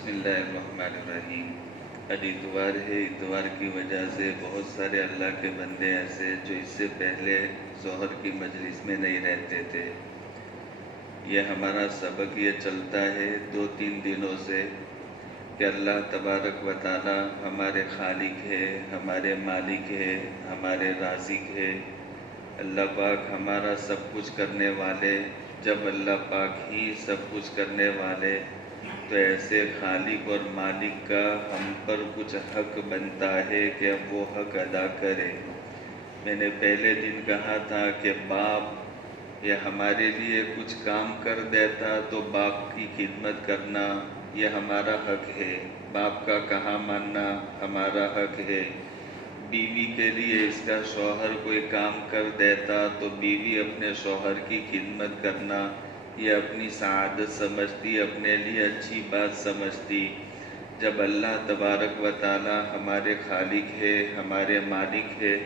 بسم اللہ الرحمن الرحیم۔ آج اتوار ہے۔ اتوار کی وجہ سے بہت سارے اللہ کے بندے ایسے جو اس سے پہلے ظہر کی مجلس میں نہیں رہتے تھے۔ یہ ہمارا سبق یہ چلتا ہے 2-3 دنوں سے کہ اللہ تبارک و تعالی ہمارے خالق ہے، ہمارے مالک ہے، ہمارے رازق ہے۔ اللہ پاک ہمارا سب کچھ کرنے والے۔ جب اللہ پاک ہی سب کچھ کرنے والے تو ایسے خالق اور مالک کا ہم پر کچھ حق بنتا ہے کہ اب وہ حق ادا کرے۔ میں نے پہلے دن کہا تھا کہ باپ یہ ہمارے لیے کچھ کام کر دیتا تو باپ کی خدمت کرنا یہ ہمارا حق ہے، باپ کا کہا ماننا ہمارا حق ہے۔ بیوی کے لیے اس کا شوہر کوئی کام کر دیتا تو بیوی اپنے شوہر کی خدمت کرنا یہ اپنی سعادت سمجھتی، اپنے لیے اچھی بات سمجھتی۔ جب اللہ تبارک و تعالی ہمارے خالق ہے، ہمارے مالک ہے،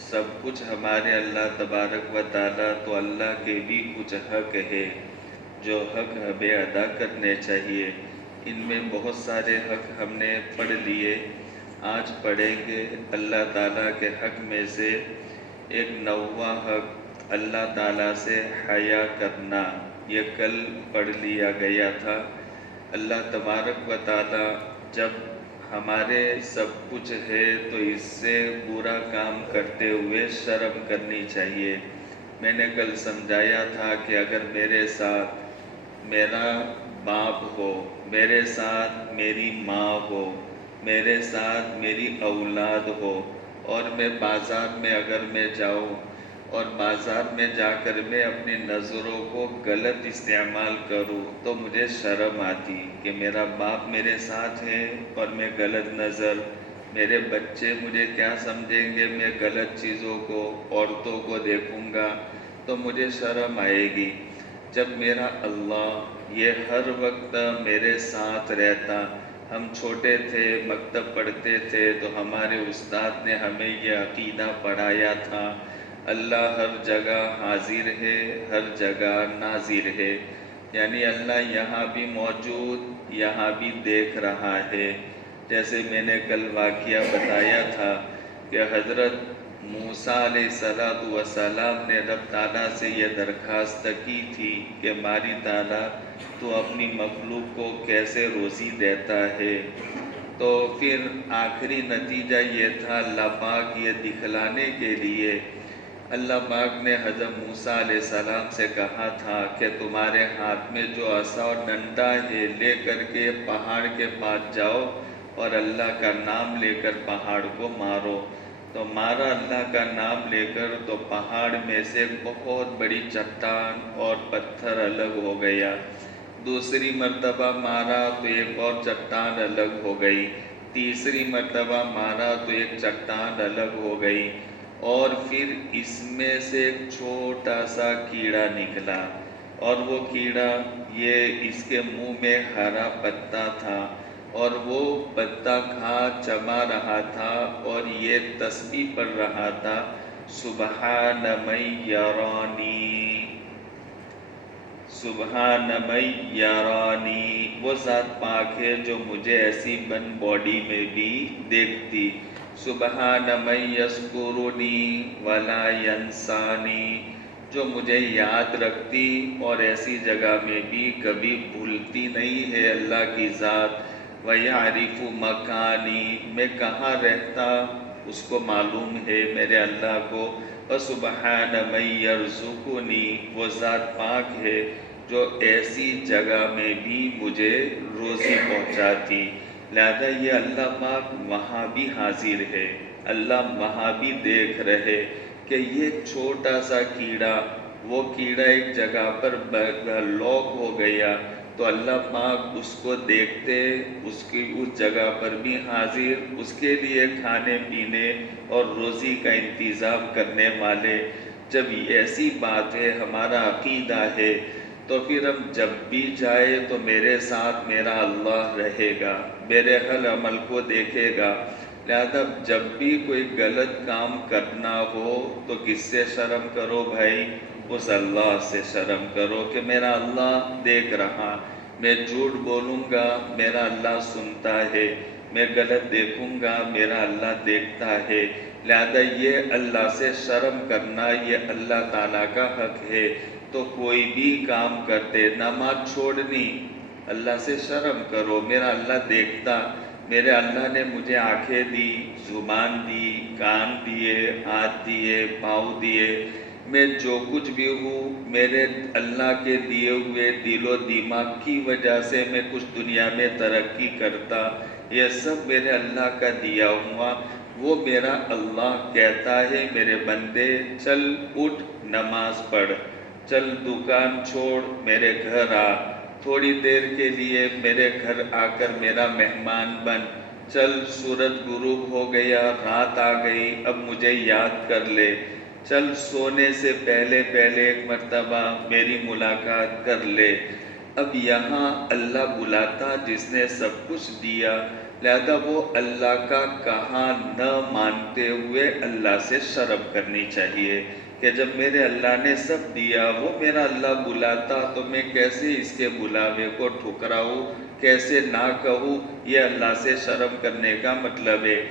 سب کچھ ہمارے اللہ تبارک و تعالی، تو اللہ کے بھی کچھ حق ہے جو حق ہمیں ادا کرنے چاہیے۔ ان میں بہت سارے حق ہم نے پڑھ لیے، آج پڑھیں گے اللہ تعالیٰ کے حق میں سے ایک 9واں حق، اللہ تعالیٰ سے حیا کرنا۔ یہ کل پڑھ لیا گیا تھا۔ اللہ تبارک و تعالیٰ جب ہمارے سب کچھ ہے تو اس سے برا کام کرتے ہوئے شرم کرنی چاہیے۔ میں نے کل سمجھایا تھا کہ اگر میرے ساتھ میرا باپ ہو، میرے ساتھ میری ماں ہو، میرے ساتھ میری اولاد ہو، اور میں بازار میں اگر میں جاؤں اور بازار میں جا کر میں اپنی نظروں کو غلط استعمال کروں تو مجھے شرم آتی کہ میرا باپ میرے ساتھ ہے اور میں غلط نظر، میرے بچے مجھے کیا سمجھیں گے، میں غلط چیزوں کو، عورتوں کو دیکھوں گا تو مجھے شرم آئے گی۔ جب میرا اللہ یہ ہر وقت میرے ساتھ رہتا، ہم چھوٹے تھے، مکتب پڑھتے تھے تو ہمارے استاد نے ہمیں یہ عقیدہ پڑھایا تھا، اللہ ہر جگہ حاضر ہے، ہر جگہ ناظر ہے، یعنی اللہ یہاں بھی موجود، یہاں بھی دیکھ رہا ہے۔ جیسے میں نے کل واقعہ بتایا تھا کہ حضرت موسیٰ علیہ السلام نے رب تعالیٰ سے یہ درخواست کی تھی کہ باری تعالیٰ تو اپنی مخلوق کو کیسے روزی دیتا ہے، تو پھر آخری نتیجہ یہ تھا اللہ پاک یہ دکھلانے کے لیے اللہ پاک نے حضرت موسیٰ علیہ السلام سے کہا تھا کہ تمہارے ہاتھ میں جو عصا اور ڈنڈا ہے لے کر کے پہاڑ کے پاس جاؤ اور اللہ کا نام لے کر پہاڑ کو مارو۔ تو مارا اللہ کا نام لے کر تو پہاڑ میں سے بہت بڑی چٹان اور پتھر الگ ہو گیا۔ دوسری مرتبہ مارا تو ایک اور چٹان الگ ہو گئی، تیسری مرتبہ مارا تو ایک چٹان الگ ہو گئی، اور پھر اس میں سے ایک چھوٹا سا کیڑا نکلا، اور وہ کیڑا یہ اس کے منہ میں ہرا پتا تھا اور وہ پتا کھا چبا رہا تھا اور یہ تسبیح پڑھ رہا تھا، سبحان من یرانی، سبحان من یرانی، وہ ذات پاک ہے جو مجھے ایسی بن باڈی میں بھی دیکھتی، سبحان من یذکرنی ولا ینسانی، جو مجھے یاد رکھتی اور ایسی جگہ میں بھی کبھی بھولتی نہیں ہے اللہ کی ذات، وَيَعْرِفُ مَكَانِي، میں کہاں رہتا اس کو معلوم ہے میرے اللہ کو، وَسُبْحَانَ مَن يَرْزُقُنِي، وہ ذات پاک ہے جو ایسی جگہ میں بھی مجھے روزی پہنچاتی۔ لہذا یہ اللہ پاک وہاں بھی حاضر ہے، اللہ وہاں بھی دیکھ رہے کہ یہ چھوٹا سا کیڑا، وہ کیڑا ایک جگہ پر لاک ہو گیا تو اللہ پاک اس کو دیکھتے، اس جگہ پر بھی حاضر، اس کے لیے کھانے پینے اور روزی کا انتظام کرنے والے۔ جب ایسی بات ہے، ہمارا عقیدہ ہے، تو پھر ہم جب بھی جائے تو میرے ساتھ میرا اللہ رہے گا، میرے ہر عمل کو دیکھے گا۔ لہذا جب بھی کوئی غلط کام کرنا ہو تو کس سے شرم کرو بھائی؟ اس اللہ سے شرم کرو کہ میرا اللہ دیکھ رہا، میں جھوٹ بولوں گا میرا اللہ سنتا ہے، میں غلط دیکھوں گا میرا اللہ دیکھتا ہے، لہذا یہ اللہ سے شرم کرنا یہ اللہ تعالیٰ کا حق ہے۔ تو کوئی بھی کام کرتے، نماز چھوڑنی، اللہ سے شرم کرو، میرا اللہ دیکھتا، میرے اللہ نے مجھے آنکھیں دی، زبان دی، کان دیے، ہاتھ دیے، پاؤں دیے، میں جو کچھ بھی ہوں میرے اللہ کے دیے ہوئے دل و دماغ کی وجہ سے میں کچھ دنیا میں ترقی کرتا، یہ سب میرے اللہ کا دیا ہوا۔ وہ میرا اللہ کہتا ہے میرے بندے چل اٹھ نماز پڑھ، چل دکان چھوڑ میرے گھر آ، تھوڑی دیر کے لیے میرے گھر آ کر میرا مہمان بن، چل سورج غروب ہو گیا، رات آ گئی، اب مجھے یاد کر لے، چل سونے سے پہلے ایک مرتبہ میری ملاقات کر لے۔ اب یہاں اللہ بلاتا جس نے سب کچھ دیا، لہذا وہ اللہ کا کہا نہ مانتے ہوئے اللہ سے شرم کرنی چاہیے کہ جب میرے اللہ نے سب دیا، وہ میرا اللہ بلاتا تو میں کیسے اس کے بلاوے کو ٹھکراؤں، کیسے نہ کہوں، یہ اللہ سے شرم کرنے کا مطلب ہے۔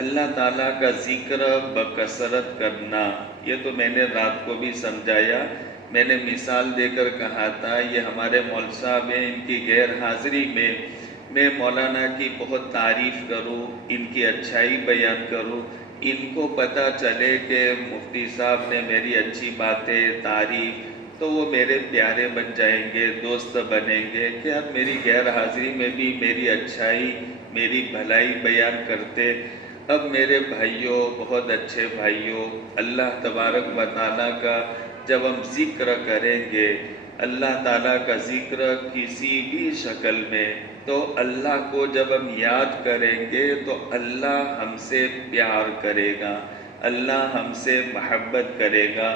اللہ تعالیٰ کا ذکر بکثرت کرنا، یہ تو میں نے رات کو بھی سمجھایا، میں نے مثال دے کر کہا تھا، یہ ہمارے مول صاحب ہیں، ان کی غیر حاضری میں مولانا کی بہت تعریف کروں، ان کی اچھائی بیان کروں، ان کو پتہ چلے کہ مفتی صاحب نے میری اچھی باتیں تعریف، تو وہ میرے پیارے بن جائیں گے، دوست بنیں گے کہ اب میری غیر حاضری میں بھی میری اچھائی میری بھلائی بیان کرتے۔ اب میرے بھائیوں، بہت اچھے بھائیوں، اللہ تبارک و تعالیٰ کا جب ہم ذکر کریں گے، اللہ تعالیٰ کا ذکر کسی بھی شکل میں، تو اللہ کو جب ہم یاد کریں گے تو اللہ ہم سے پیار کرے گا، اللہ ہم سے محبت کرے گا،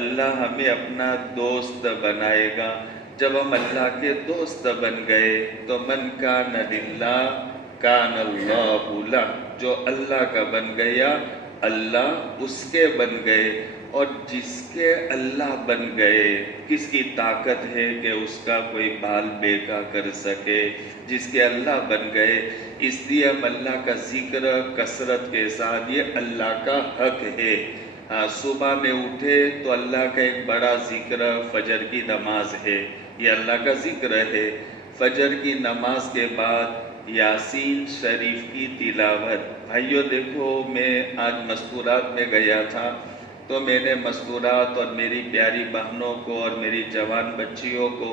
اللہ ہمیں اپنا دوست بنائے گا۔ جب ہم اللہ کے دوست بن گئے تو من کان للہ کان اللہ لہ، جو اللہ کا بن گیا اللہ اس کے بن گئے، اور جس کے اللہ بن گئے کس کی طاقت ہے کہ اس کا کوئی بال بیکا کر سکے، جس کے اللہ بن گئے۔ اس لیے ہم اللہ کا ذکر کثرت کے ساتھ، یہ اللہ کا حق ہے۔ صبح میں اٹھے تو اللہ کا ایک بڑا ذکر فجر کی نماز ہے، یہ اللہ کا ذکر ہے۔ فجر کی نماز کے بعد یاسین شریف کی تلاوت۔ بھائیو دیکھو، میں آج مستورات میں گیا تھا تو میں نے مستورات اور میری پیاری بہنوں کو اور میری جوان بچیوں کو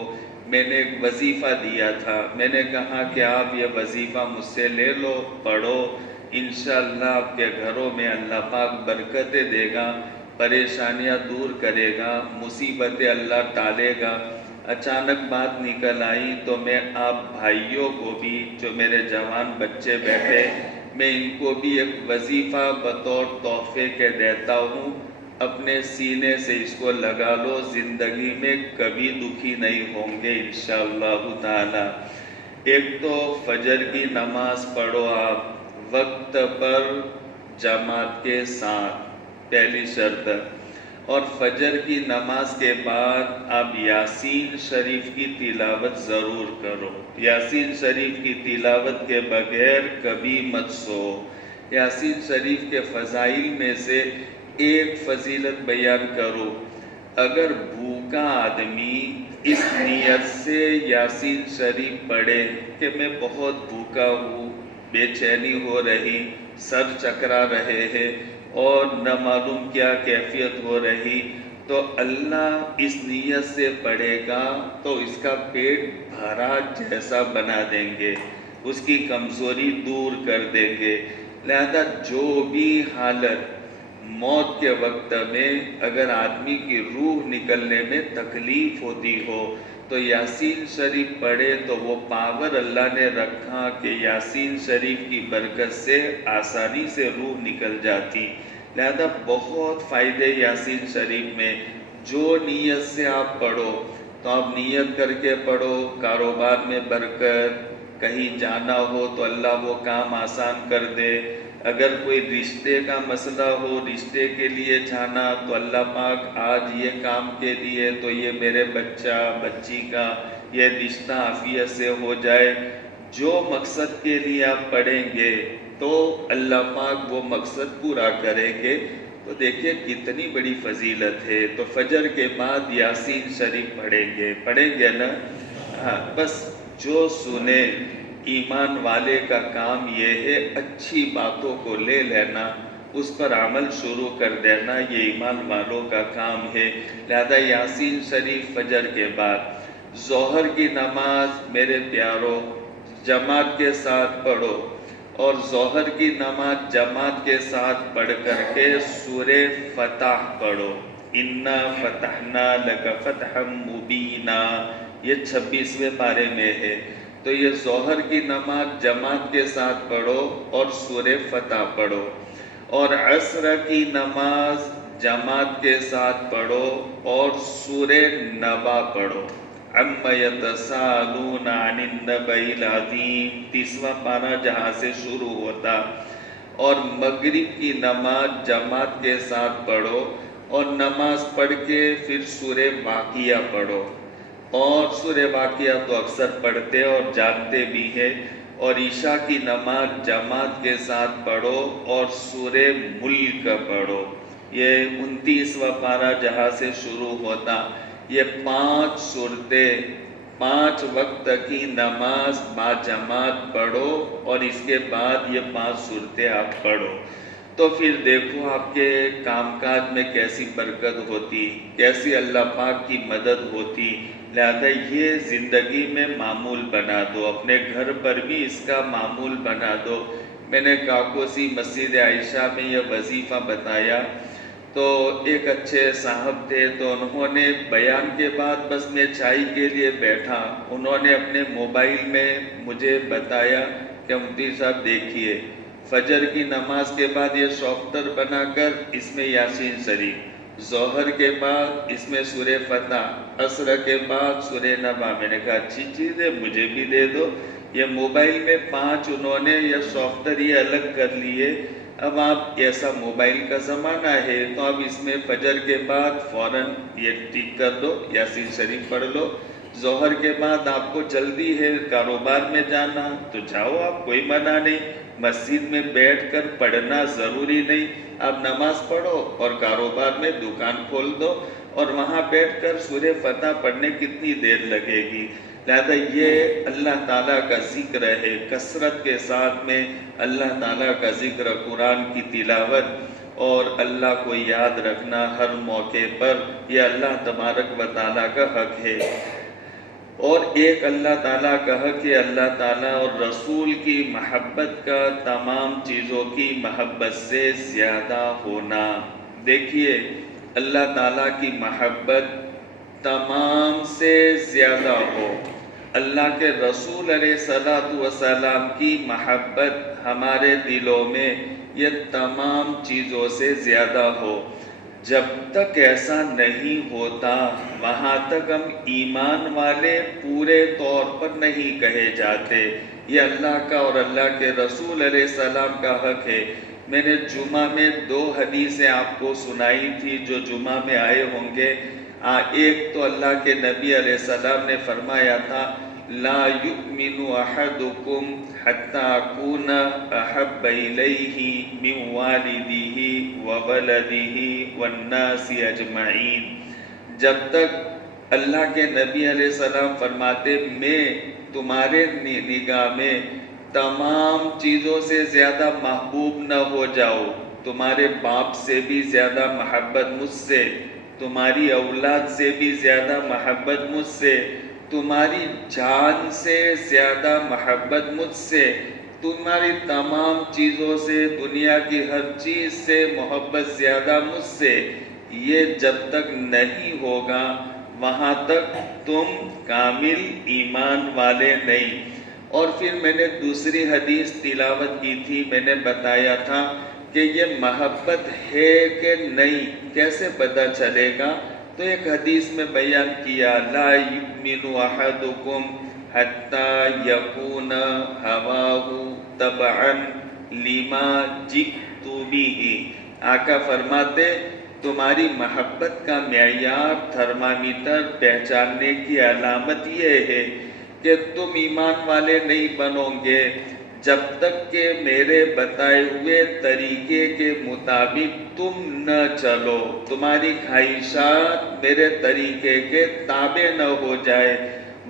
میں نے ایک وظیفہ دیا تھا، میں نے کہا کہ آپ یہ وظیفہ مجھ سے لے لو، پڑھو، انشاءاللہ آپ کے گھروں میں اللہ پاک برکتیں دے گا، پریشانیاں دور کرے گا، مصیبتیں اللہ ٹالے گا۔ اچانک بات نکل آئی تو میں آپ بھائیوں کو بھی، جو میرے جوان بچے بیٹھے، میں ان کو بھی ایک وظیفہ بطور تحفے کے دیتا ہوں، اپنے سینے سے اس کو لگا لو، زندگی میں کبھی دکھی نہیں ہوں گے انشاءاللہ تعالی۔ ایک تو فجر کی نماز پڑھو آپ وقت پر جماعت کے ساتھ، پہلی شرط، اور فجر کی نماز کے بعد آپ یاسین شریف کی تلاوت ضرور کرو، یاسین شریف کی تلاوت کے بغیر کبھی مت سو۔ یاسین شریف کے فضائل میں سے ایک فضیلت بیان کرو، اگر بھوکا آدمی اس نیت سے یاسین شریف پڑھے کہ میں بہت بھوکا ہوں، بے چینی ہو رہی، سر چکرا رہے ہیں اور نہ معلوم کیا کیفیت ہو رہی، تو اللہ اس نیت سے پڑھے گا تو اس کا پیٹ بھرا جیسا بنا دیں گے، اس کی کمزوری دور کر دیں گے۔ لہذا جو بھی حالت موت کے وقت میں اگر آدمی کی روح نکلنے میں تکلیف ہوتی ہو تو یاسین شریف پڑھے تو وہ پاور اللہ نے رکھا کہ یاسین شریف کی برکت سے آسانی سے روح نکل جاتی۔ لہذا بہت فائدے یاسین شریف میں، جو نیت سے آپ پڑھو، تو آپ نیت کر کے پڑھو، کاروبار میں برکت، کہیں جانا ہو تو اللہ وہ کام آسان کر دے، اگر کوئی رشتے کا مسئلہ ہو، رشتے کے لیے جانا تو اللہ پاک آج یہ کام کے لیے تو یہ میرے بچہ بچی کا یہ رشتہ عافیت سے ہو جائے. جو مقصد کے لیے آپ پڑھیں گے تو اللہ پاک وہ مقصد پورا کریں گے. تو دیکھیے کتنی بڑی فضیلت ہے. تو فجر کے بعد یاسین شریف پڑھیں گے نا. ہاں بس جو سنے ایمان والے کا کام یہ ہے اچھی باتوں کو لے لینا، اس پر عمل شروع کر دینا، یہ ایمان والوں کا کام ہے. لہذا یاسین شریف فجر کے بعد. ظہر کی نماز میرے پیاروں جماعت کے ساتھ پڑھو، اور ظہر کی نماز جماعت کے ساتھ پڑھ کر کے سورہ فتح پڑھو. انا فتحنا لک فتحا مبینا، یہ 26ویں پارے میں ہے. تو یہ ظہر کی نماز جماعت کے ساتھ پڑھو اور سورہ فتح پڑھو، اور عصر کی نماز جماعت کے ساتھ پڑھو اور سورہ نبا پڑھو. عَمَّ يَتَسَاءَلُونَ عَنِ النَّبَإِ الْعَظِيمِ 30واں پارہ جہاں سے شروع ہوتا. اور مغرب کی نماز جماعت کے ساتھ پڑھو، اور نماز پڑھ کے پھر سورہ واقعہ پڑھو. اور سورہ واقعہ تو اکثر پڑھتے اور جانتے بھی ہیں. اور عشاء کی نماز جماعت کے ساتھ پڑھو اور سورہ ملک پڑھو. یہ 29واں پارہ جہاں سے شروع ہوتا. یہ 5 سورتیں 5 وقت کی نماز با جماعت پڑھو، اور اس کے بعد یہ 5 سورتیں آپ پڑھو. تو پھر دیکھو آپ کے کام کاج میں کیسی برکت ہوتی، کیسی اللہ پاک کی مدد ہوتی. لہذا یہ زندگی میں معمول بنا دو، اپنے گھر پر بھی اس کا معمول بنا دو. میں نے کاکوسی مسجد عائشہ میں یہ وظیفہ بتایا. تو ایک اچھے صاحب تھے، تو انہوں نے بیان کے بعد بس میں چائے کے لیے بیٹھا، انہوں نے اپنے موبائل میں مجھے بتایا کہ مفتی صاحب دیکھیے فجر کی نماز کے بعد یہ سافٹ ویئر بنا کر اس میں یاسین شریف، ظہر کے بعد اس میں سورہ فتح، عصر کے بعد سورہ نبا. میں نے کہا اچھی چیز ہے، مجھے بھی دے دو. یہ موبائل میں 5 انہوں نے یہ سافٹ ویئر یہ الگ کر لیے. اب آپ ایسا موبائل کا زمانہ ہے تو اب اس میں فجر کے بعد فوراً یہ ٹک کر دو، یاسین شریف پڑھ لو. ظہر کے بعد آپ کو جلدی ہے کاروبار میں جانا تو جاؤ، آپ کوئی منع نہیں. مسجد میں بیٹھ کر پڑھنا ضروری نہیں، آپ نماز پڑھو اور کاروبار میں دکان کھول دو، اور وہاں بیٹھ کر سورہ فتح پڑھنے کتنی دیر لگے گی. لہذا یہ اللہ تعالیٰ کا ذکر ہے، کثرت کے ساتھ میں اللہ تعالیٰ کا ذکر، قرآن کی تلاوت اور اللہ کو یاد رکھنا ہر موقع پر، یہ اللہ تبارک و تعالیٰ کا حق ہے. اور ایک اللہ تعالیٰ کا حق ہے اللہ تعالیٰ اور رسول کی محبت کا تمام چیزوں کی محبت سے زیادہ ہونا. دیکھیے اللہ تعالیٰ کی محبت تمام سے زیادہ ہو، اللہ کے رسول علیہ السلام کی محبت ہمارے دلوں میں یہ تمام چیزوں سے زیادہ ہو. جب تک ایسا نہیں ہوتا وہاں تک ہم ایمان والے پورے طور پر نہیں کہے جاتے. یہ اللہ کا اور اللہ کے رسول علیہ السلام کا حق ہے. میں نے جمعہ میں 2 حدیثیں آپ کو سنائی تھی جو جمعہ میں آئے ہوں گے. ایک تو اللہ کے نبی علیہ السلام نے فرمایا تھا لا یؤمن احدکم حتی اکون احب الیہ من والدہ وولدہ والناس اجمعین. جب تک اللہ کے نبی علیہ السلام فرماتے میں تمہارے نگاہ میں تمام چیزوں سے زیادہ محبوب نہ ہو جاؤ، تمہارے باپ سے بھی زیادہ محبت مجھ سے، تمہاری اولاد سے بھی زیادہ محبت مجھ سے، تمہاری جان سے زیادہ محبت مجھ سے، تمہاری تمام چیزوں سے، دنیا کی ہر چیز سے محبت زیادہ مجھ سے. یہ جب تک نہیں ہوگا وہاں تک تم کامل ایمان والے نہیں. اور پھر میں نے دوسری حدیث تلاوت کی تھی، میں نے بتایا تھا کہ یہ محبت ہے کہ نہیں کیسے پتہ چلے گا. تو ایک حدیث میں بیان کیا لا یؤمن احدکم حتی یکون ہواہ تبعا لما جئت بہ. آقا فرماتے تمہاری محبت کا معیار تھرمامیٹر پہچاننے کی علامت یہ ہے کہ تم ایمان والے نہیں بنو گے جب تک کہ میرے بتائے ہوئے طریقے کے مطابق تم نہ چلو، تمہاری خواہشات میرے طریقے کے تابع نہ ہو جائے،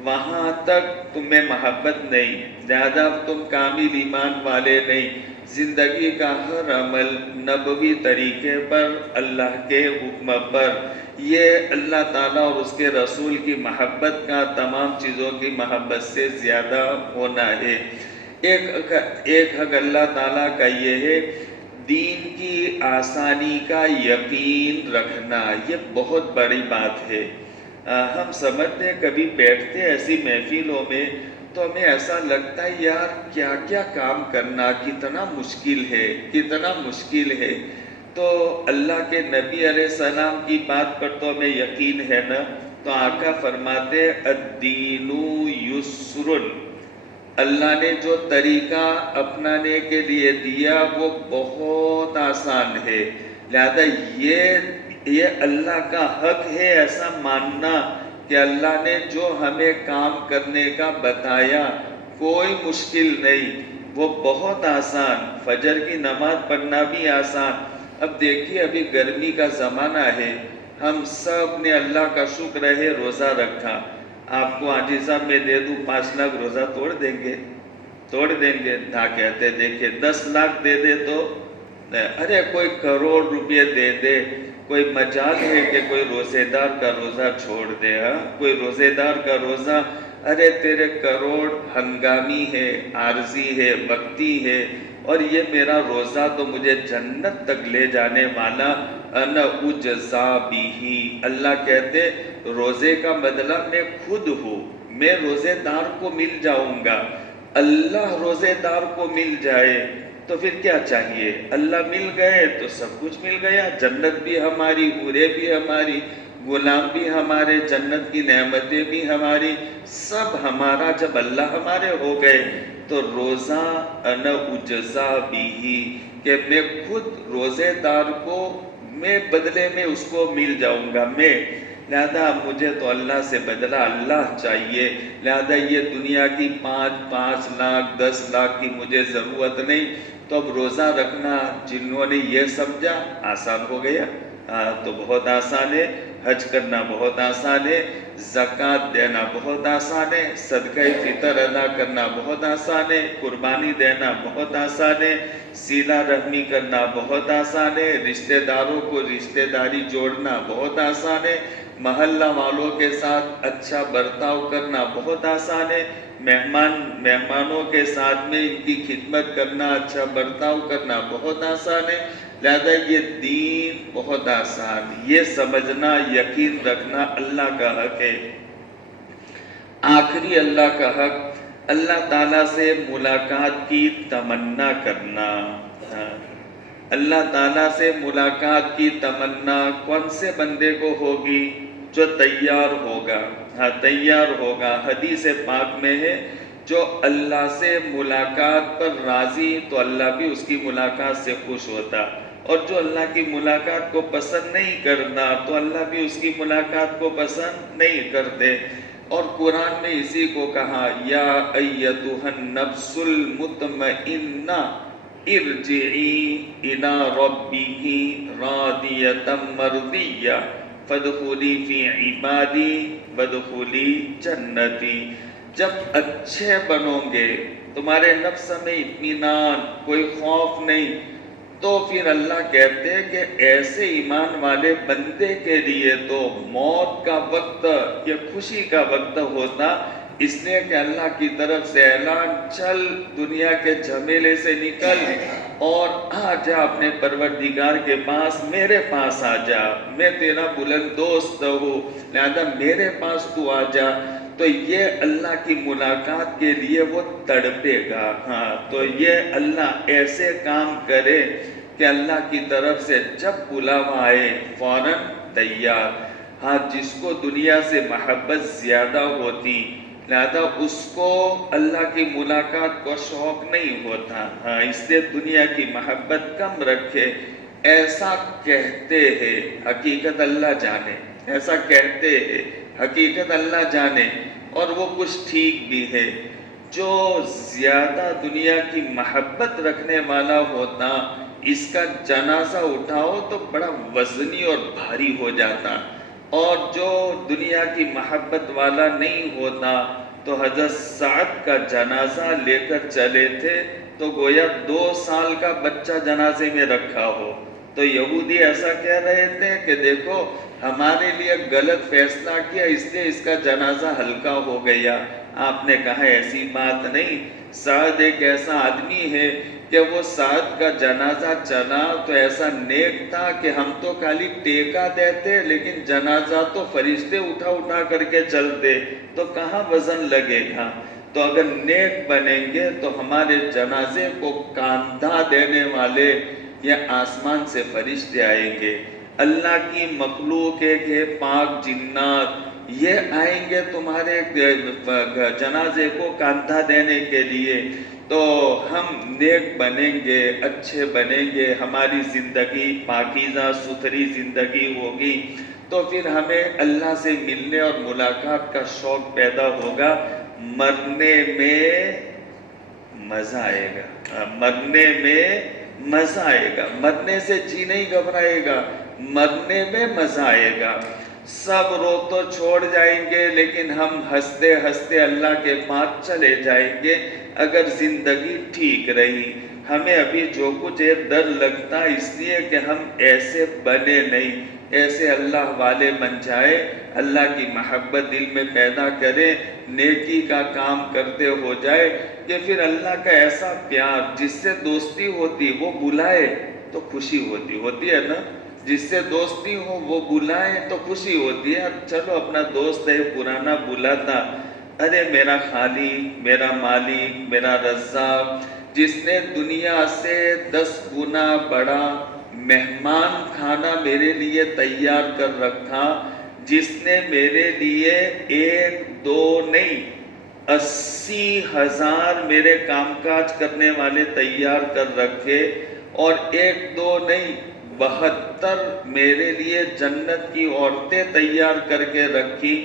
وہاں تک تمہیں محبت نہیں، لہذا تم کامل ایمان والے نہیں۔ زندگی کا ہر عمل نبوی طریقے پر، اللہ کے حکم پر، یہ اللہ تعالیٰ اور اس کے رسول کی محبت کا تمام چیزوں کی محبت سے زیادہ ہونا ہے۔ ایک حق اللہ تعالیٰ کا یہ ہے، دین کی آسانی کا یقین رکھنا، یہ بہت بڑی بات ہے۔ ہم سمجھتے ہیں، کبھی بیٹھتے ایسی محفلوں میں تو ہمیں ایسا لگتا ہے یار کیا کیا کام کرنا کتنا مشکل ہے، کتنا مشکل ہے۔ تو اللہ کے نبی علیہ السلام کی بات پر تو ہمیں یقین ہے نا، تو آقا فرماتے الدین یسر، اللہ نے جو طریقہ اپنانے کے لیے دیا وہ بہت آسان ہے، لہذا یہ اللہ کا حق ہے ایسا ماننا کہ اللہ نے جو ہمیں کام کرنے کا بتایا کوئی مشکل نہیں، وہ بہت آسان۔ فجر کی نماز پڑھنا بھی آسان۔ اب دیکھیے ابھی گرمی کا زمانہ ہے، ہم سب نے اللہ کا شکر ہے روزہ رکھا۔ آپ کو عاجزہ میں دے دوں 5 لاکھ روزہ توڑ دیں گے؟ توڑ دیں گے؟ نہ کہتے دیکھیں 10 لاکھ دے دے تو ارے کوئی کروڑ روپے دے دے، کوئی مجال ہے کہ کوئی روزے دار کا روزہ چھوڑ دے؟ کوئی روزے دار کا روزہ، ارے تیرے کروڑ ہنگامی ہے، عارضی ہے، وقتی ہے، اور یہ میرا روزہ تو مجھے جنت تک لے جانے والا، انا اجزا بیہی، اللہ کہتے روزے کا بدلہ میں خود ہوں، میں روزے دار کو مل جاؤں گا۔ اللہ روزے دار کو مل جائے تو پھر کیا چاہیے؟ اللہ مل گئے تو سب کچھ مل گیا، جنت بھی ہماری، حوریں بھی ہماری، غلام بھی ہمارے، جنت کی نعمتیں بھی ہماری، سب ہمارا۔ جب اللہ ہمارے ہو گئے تو روزہ انا اجزا بیہی، کہ میں خود روزے دار کو میں بدلے میں اس کو مل جاؤں گا میں، لہذا مجھے تو اللہ سے بدلہ اللہ چاہیے، لہذا یہ دنیا کی 5 لاکھ 10 لاکھ کی مجھے ضرورت نہیں۔ تو اب روزہ رکھنا جنہوں نے یہ سمجھا آسان ہو گیا، تو بہت آسان ہے، حج کرنا بہت آسان ہے، زکوٰۃ دینا بہت آسان ہے، صدقہ فطر ادا کرنا بہت آسان ہے، قربانی دینا بہت آسان ہے، صلہ رحمی کرنا بہت آسان ہے، رشتہ داروں کو رشتہ داری جوڑنا بہت آسان ہے، محلہ والوں کے ساتھ اچھا برتاؤ کرنا بہت آسان ہے، مہمانوں کے ساتھ میں ان کی خدمت کرنا، اچھا برتاؤ کرنا بہت آسان ہے، لہذا یہ دین بہت آسان، یہ سمجھنا یقین رکھنا اللہ کا حق ہے۔ آخری اللہ کا حق، اللہ تعالیٰ سے ملاقات کی تمنا کرنا۔ اللہ تعالیٰ سے ملاقات کی تمنا کون سے بندے کو ہوگی؟ جو تیار ہوگا، تیار ہوگا۔ حدیث پاک میں ہے جو اللہ سے ملاقات پر راضی تو اللہ بھی اس کی ملاقات سے خوش ہوتا، اور جو اللہ کی ملاقات کو پسند نہیں کرنا تو اللہ بھی اس کی ملاقات کو پسند نہیں کرتے۔ اور قرآن میں اسی کو کہا یا ایتھا النفس المطمئنہ ارجعی الی ربک راضیۃ مرضیہ فادخلی فی عبادی وادخلی جنتی۔ جب اچھے بنو گے، تمہارے نفس میں اطمینان، کوئی خوف نہیں، تو پھر اللہ کہتے ہیں کہ ایسے ایمان والے بندے کے لیے تو موت کا وقت یہ خوشی کا وقت ہوتا، اس لیے کہ اللہ کی طرف سے اعلان، چل دنیا کے جھمیلے سے نکل اور آ جا اپنے پروردگار کے پاس، میرے پاس آ جا، میں تیرا بلند دوست ہوں، لہذا میرے پاس تو آ جا۔ تو یہ اللہ کی ملاقات کے لیے وہ تڑپے گا۔ تو یہ اللہ ایسے کام کرے کہ اللہ کی طرف سے جب بلاوا آئے فوراً تیار۔ جس کو دنیا سے محبت زیادہ ہوتی، لہذا اس کو اللہ کی ملاقات کو شوق نہیں ہوتا، اس لیے دنیا کی محبت کم رکھے۔ ایسا کہتے ہیں حقیقت اللہ جانے، ایسا کہتے ہیں حقیقت اللہ جانے، اور وہ کچھ ٹھیک بھی ہے۔ جو زیادہ دنیا کی محبت رکھنے والا ہوتا، اس کا جنازہ اٹھاؤ تو بڑا وزنی اور بھاری ہو جاتا، اور جو دنیا کی محبت والا نہیں ہوتا تو حضرت سعد کا جنازہ لے کر چلے تھے تو گویا 2 سال کا بچہ جنازے میں رکھا ہو۔ تو یہودی ایسا کہہ رہے تھے کہ دیکھو ہمارے لیے غلط فیصلہ کیا، اس لیے اس کا جنازہ ہلکا ہو گیا۔ آپ نے کہا ایسی بات نہیں، سعد ایک ایسا آدمی ہے کہ وہ سعد کا جنازہ چلا تو ایسا نیک تھا کہ ہم تو خالی ٹیکا دیتے، لیکن جنازہ تو فرشتے اٹھا اٹھا کر کے چلتے، تو کہاں وزن لگے گا۔ تو اگر نیک بنیں گے تو ہمارے جنازے کو کاندھا دینے والے یا آسمان سے فرشتے آئیں گے، اللہ کی مخلوق ایک ہے پاک جنات، یہ آئیں گے تمہارے جنازے کو کاندھا دینے کے لیے۔ تو ہم نیک بنیں گے، اچھے بنیں گے، ہماری زندگی پاکیزہ ستھری زندگی ہوگی، تو پھر ہمیں اللہ سے ملنے اور ملاقات کا شوق پیدا ہوگا۔ مرنے میں مزہ آئے گا، مرنے میں مزہ آئے گا، مرنے سے جی نہیں گھبرائے گا، مرنے میں مزہ آئے گا۔ سب رو تو چھوڑ جائیں گے لیکن ہم ہنستے ہنستے اللہ کے پاس چلے جائیں گے اگر زندگی ٹھیک رہی۔ ہمیں ابھی جو کچھ ڈر لگتا اس لیے کہ ہم ایسے بنے نہیں، ایسے اللہ والے بن جائے، اللہ کی محبت دل میں پیدا کرے، نیکی کا کام کرتے ہو جائے کہ پھر اللہ کا ایسا پیار، جس سے دوستی ہوتی وہ بلائے تو خوشی ہوتی ہے نا، جس سے دوستی ہو وہ بلائے تو خوشی ہوتی ہے۔ چلو اپنا دوست ہے پرانا بلاتا، ارے میرا خالق، میرا مالک، میرا رزاق، جس نے دنیا سے 10 گنا بڑا مہمان کھانا میرے لیے تیار کر رکھا، جس نے میرے لیے 1 2 نہیں 80,000 میرے کام کاج کرنے والے تیار کر رکھے، اور 1 2 نہیں 72 میرے لیے جنت کی عورتیں تیار کر کے رکھی،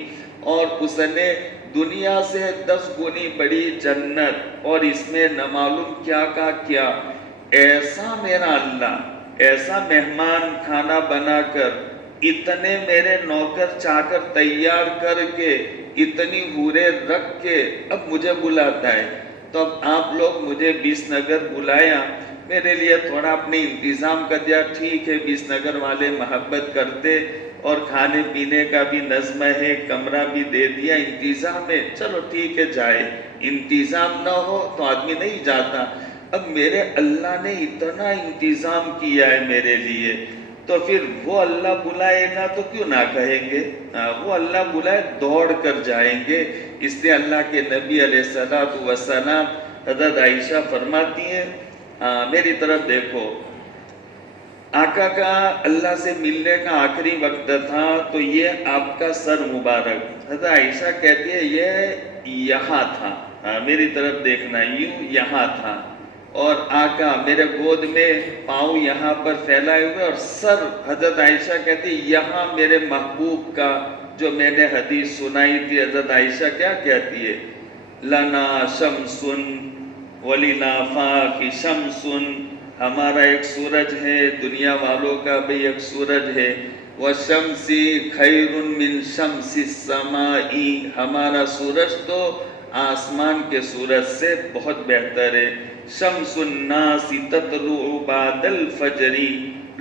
اور اس نے دنیا سے 10 گنی بڑی جنت اور اس میں نہ معلوم کیا کا کیا۔ ایسا میرا اللہ، ایسا مہمان کھانا بنا کر، اتنے میرے نوکر چاکر تیار کر کے، اتنی حوریں رکھ کے اب مجھے بلاتا ہے۔ تو اب آپ لوگ مجھے 20 نگر بلایا، میرے لیے تھوڑا اپنے انتظام کر دیا، ٹھیک ہے 20 نگر والے محبت کرتے اور کھانے پینے کا بھی نظم ہے، کمرہ بھی دے دیا، انتظام ہے، چلو ٹھیک ہے جائے۔ انتظام نہ ہو تو آدمی نہیں جاتا۔ اب میرے اللہ نے اتنا انتظام کیا ہے میرے لیے، تو پھر وہ اللہ بلائے گا تو کیوں نہ کہیں گے، وہ اللہ بلائے دوڑ کر جائیں گے۔ اس لیے اللہ کے نبی علیہ السلام حضرت عائشہ فرماتی ہیں، میری طرف دیکھو، آقا کا اللہ سے ملنے کا آخری وقت تھا تو یہ آپ کا سر مبارک، حضرت عائشہ کہتی ہے یہ یہاں تھا، میری طرف دیکھنا، یوں یہاں تھا، اور آقا میرے گود میں پاؤں یہاں پر پھیلائے ہوئے، اور سر حضرت عائشہ کہتی یہاں میرے محبوب کا، جو میں نے حدیث سنائی تھی، حضرت عائشہ کیا کہتی ہے، لنا شمسن وَلِلَآفَاقِ شَمْسٌ، ہمارا ایک سورج ہے، دنیا والوں کا بھی ایک سورج ہے، وَالشَّمْسِ خَيْرٌ مِّن شَمْسِ السَّمَاءِ، ہمارا سورج تو آسمان کے سورج سے بہت بہتر ہے، شمس الناس تطلع بعد الفجر،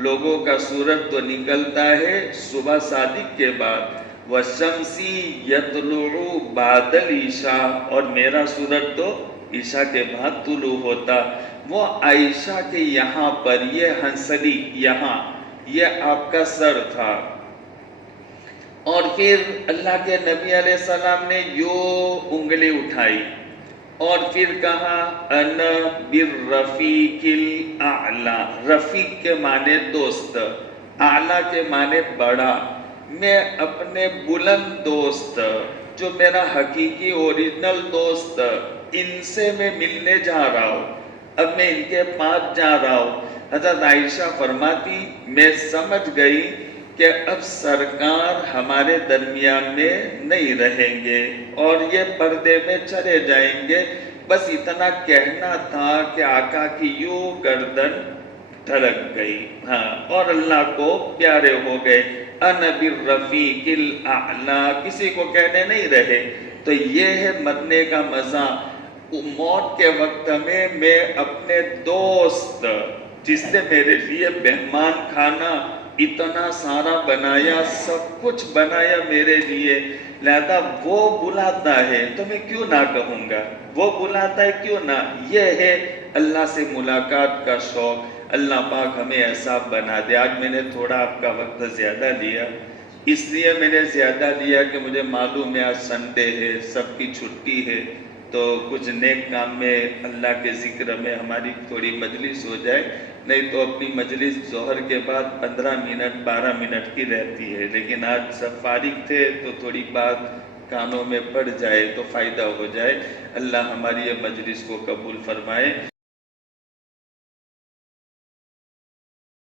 لوگوں کا سورج تو نکلتا ہے صبح صادق کے بعد، وَالشَّمْسِ يَطْلُعُ بَعْدَ الْعِشَاء، اور میرا سورج تو عشاء کے بعد طلوع ہوتا۔ وہ عائشہ کے یہاں پر یہ ہنسلی، یہاں یہ آپ کا سر تھا، اور پھر اللہ کے نبی علیہ السلام نے یوں انگلی اٹھائی اور پھر کہا انا بالرفیق الاعلی، رفیق کے معنی دوست، اعلیٰ کے معنی بڑا، میں اپنے بلند دوست جو میرا حقیقی اوریجنل دوست، ان سے میں ملنے جا رہا ہوں۔ اب میں ان کے پاس جا رہا ہوں. حضرت عائشہ فرماتی میں سمجھ گئی کہ اب سرکار ہمارے درمیان میں نہیں رہیں گے اور یہ پردے میں چلے جائیں گے. بس اتنا کہنا تھا کہ آقا کی یوں گردن دھڑک گئی. ہاں، اور اللہ کو پیارے ہو گئے. انا بالرفیق الاعلی، کسی کو کہنے نہیں رہے. تو یہ ہے مرنے کا مزہ. موت کے وقت میں اپنے دوست جس نے میرے لیے مہمان کھانا اتنا سارا بنایا، سب کچھ بنایا میرے لیے، لہذا وہ بلاتا ہے تو میں کیوں نہ کہوں گا، وہ بلاتا ہے کیوں نہ. یہ ہے اللہ سے ملاقات کا شوق. اللہ پاک ہمیں ایسا بنا دے. آج میں نے تھوڑا آپ کا وقت زیادہ لیا، اس لیے میں نے زیادہ لیا کہ مجھے معلوم ہے آج سنڈے ہے، سب کی چھٹی ہے، تو کچھ نیک کام میں اللہ کے ذکر میں ہماری تھوڑی مجلس ہو جائے. نہیں تو اپنی مجلس ظہر کے بعد 15 منٹ 12 منٹ کی رہتی ہے، لیکن آج سب فارغ تھے تو تھوڑی بات کانوں میں پڑ جائے تو فائدہ ہو جائے. اللہ ہماری یہ مجلس کو قبول فرمائے.